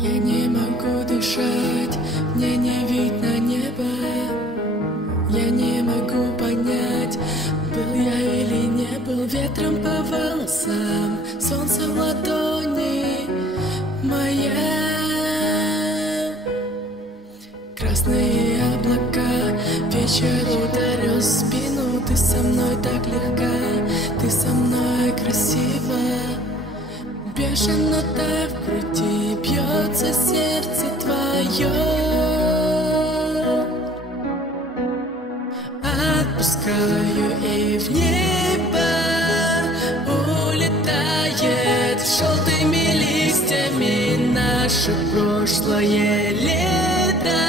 Я не могу дышать, мне не видно неба. Я не могу понять, был я или не был. Ветром по волосам, солнце в ладони моя. Красные облака, вечер ударил в спину. Ты со мной так легка, ты со мной красива. Бешено так в груди бьется сердце твое. Отпускаю и в небо улетает желтыми листьями наше прошлое лето.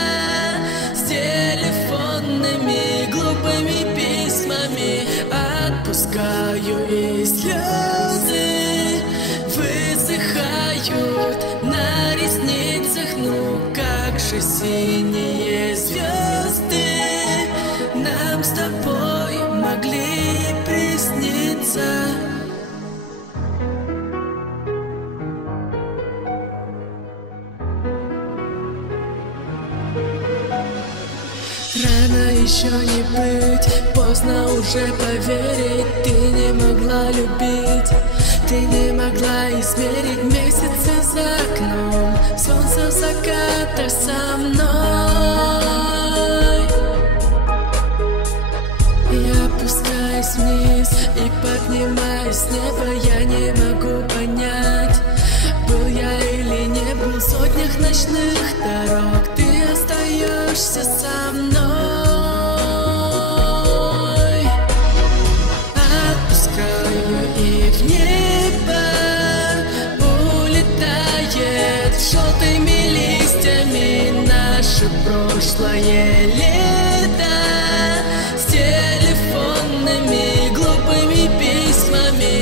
С телефонными глупыми письмами отпускаю и слезы высыхают на ресницах. Ну как же синие звезды нам с тобой могли присниться. Рано еще не быть, поздно уже поверить. Ты не могла любить, ты не могла измерить месяцы за окном, солнце в закатах со мной. Я опускаюсь вниз и поднимаюсь с неба. Я не могу понять, был я или не был. В сотнях ночных дорог ты остаешься со мной. Отпускаю и в небо улетает желтыми листьями наше прошлое лето. С телефонными глупыми письмами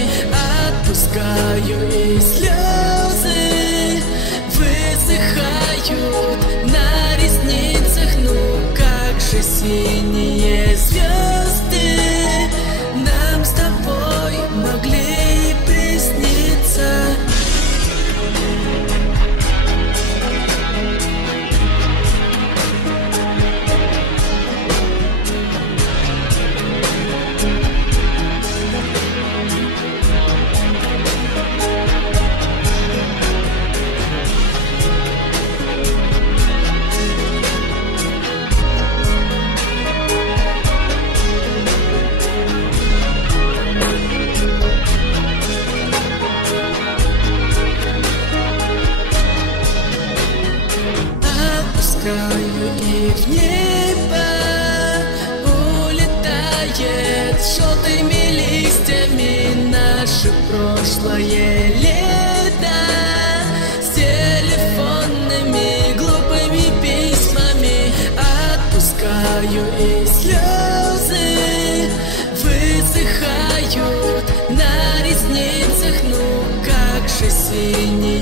отпускаю и слезы высыхают на ресницах. Ну как же синие звезды нам с тобой могли присниться. И в небо улетает желтыми листьями наше прошлое лето. С телефонными глупыми письмами отпускаю и слезы высыхают на ресницах. Ну как же синий